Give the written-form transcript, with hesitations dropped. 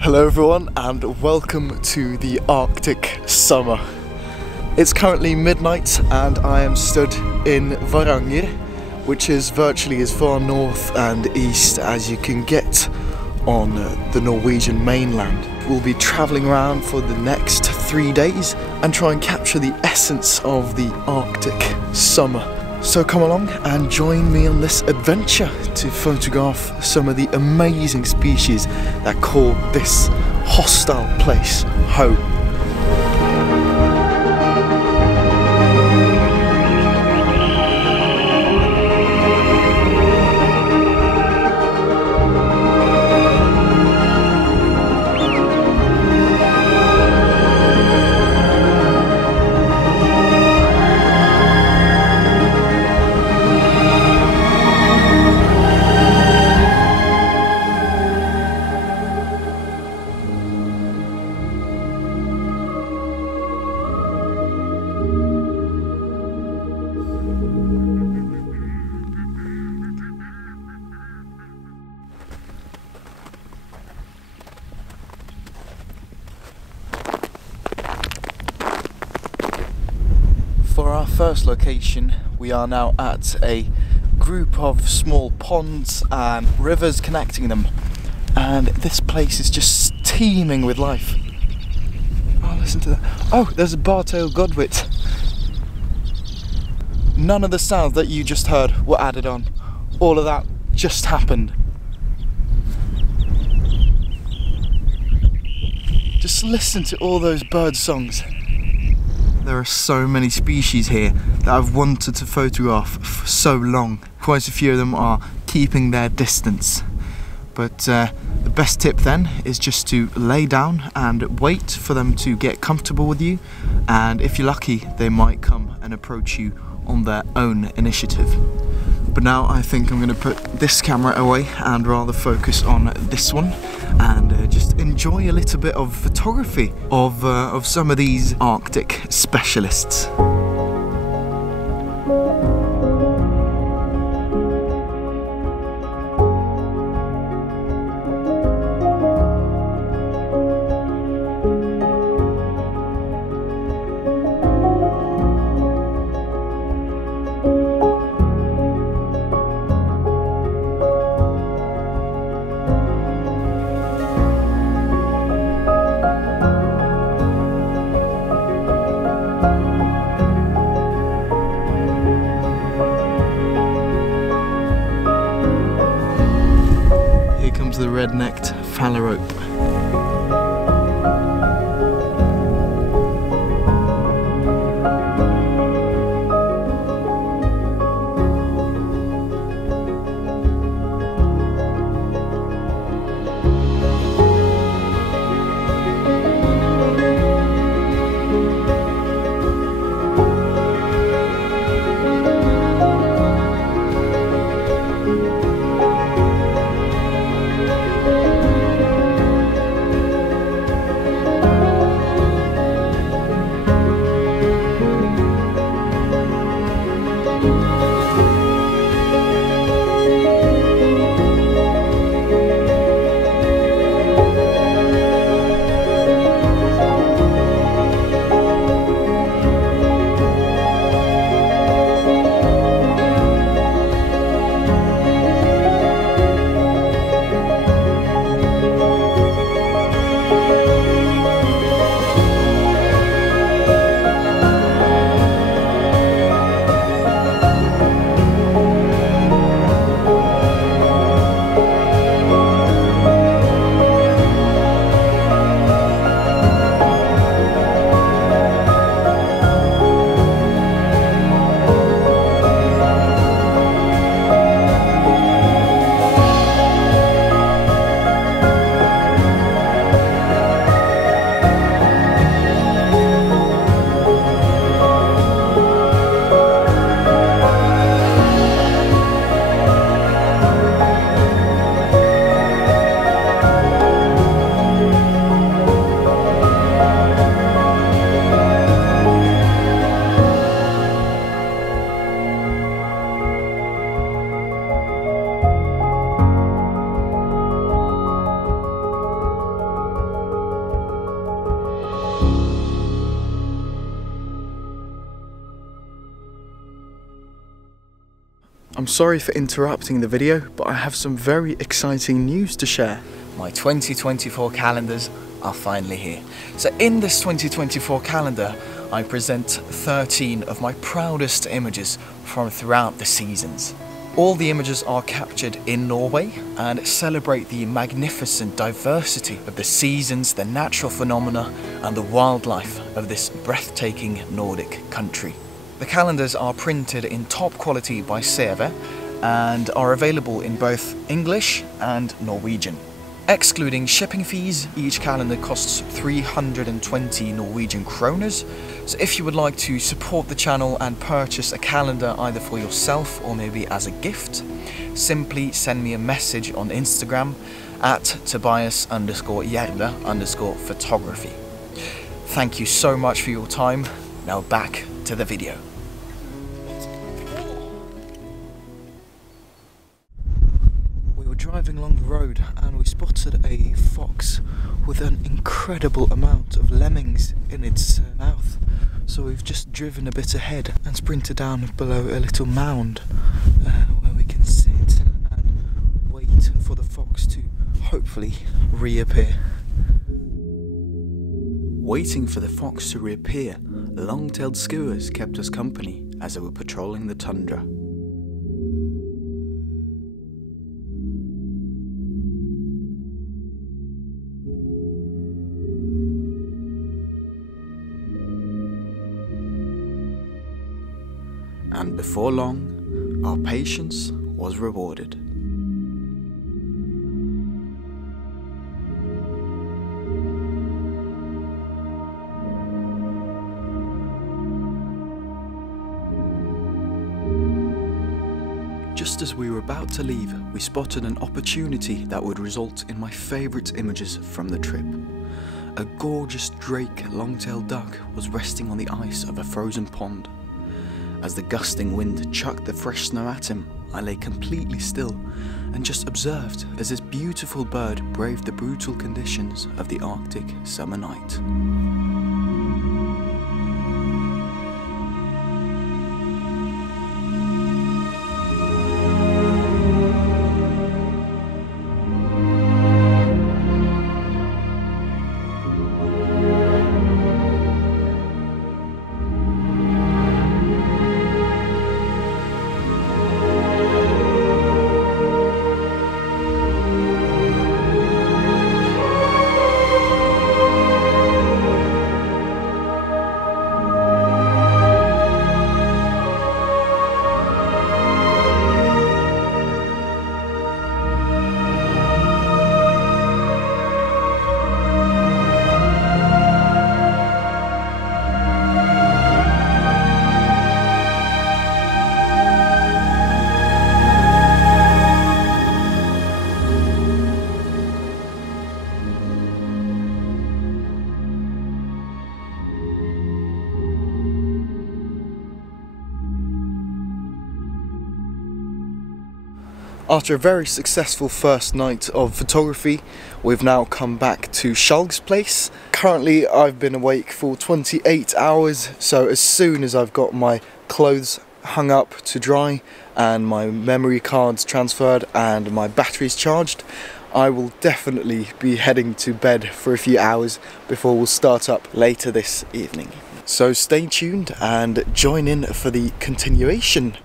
Hello everyone and welcome to the Arctic summer. It's currently midnight and I am stood in Varanger, which is virtually as far north and east as you can get on the Norwegian mainland. We'll be travelling around for the next 3 days and try and capture the essence of the Arctic summer. So come along and join me on this adventure to photograph some of the amazing species that call this hostile place home. For our first location, we are now at a group of small ponds and rivers connecting them, and this place is just teeming with life. Oh, listen to that. Oh, there's a bar-tailed godwit. None of the sounds that you just heard were added on. All of that just happened. Just listen to all those bird songs. There are so many species here that I've wanted to photograph for so long. Quite a few of them are keeping their distance. But the best tip then is just to lay down and wait for them to get comfortable with you, and if you're lucky they might come and approach you on their own initiative. But now I think I'm going to put this camera away and rather focus on this one and just enjoy a little bit of photography of some of these Arctic specialists. The red-necked phalarope. I'm sorry for interrupting the video, but I have some very exciting news to share. My 2024 calendars are finally here. So in this 2024 calendar, I present 13 of my proudest images from throughout the seasons. All the images are captured in Norway and celebrate the magnificent diversity of the seasons, the natural phenomena and the wildlife of this breathtaking Nordic country. The calendars are printed in top quality by Seve and are available in both English and Norwegian. Excluding shipping fees, each calendar costs 320 Norwegian kroners. So if you would like to support the channel and purchase a calendar either for yourself or maybe as a gift, simply send me a message on Instagram at Tobias_Gjerde_photography. Thank you so much for your time. Now back to the video. Driving along the road and we spotted a fox with an incredible amount of lemmings in its mouth. So we've just driven a bit ahead and sprinted down below a little mound where we can sit and wait for the fox to hopefully reappear. Waiting for the fox to reappear, long-tailed skuas kept us company as they were patrolling the tundra. And before long, our patience was rewarded. Just as we were about to leave, we spotted an opportunity that would result in my favourite images from the trip. A gorgeous drake long-tailed duck was resting on the ice of a frozen pond. As the gusting wind chucked the fresh snow at him, I lay completely still and just observed as this beautiful bird braved the brutal conditions of the Arctic summer night. After a very successful first night of photography, we've now come back to Skjalg's place. Currently I've been awake for 28 hours, so as soon as I've got my clothes hung up to dry and my memory cards transferred and my batteries charged, I will definitely be heading to bed for a few hours before we'll start up later this evening. So stay tuned and join in for the continuation.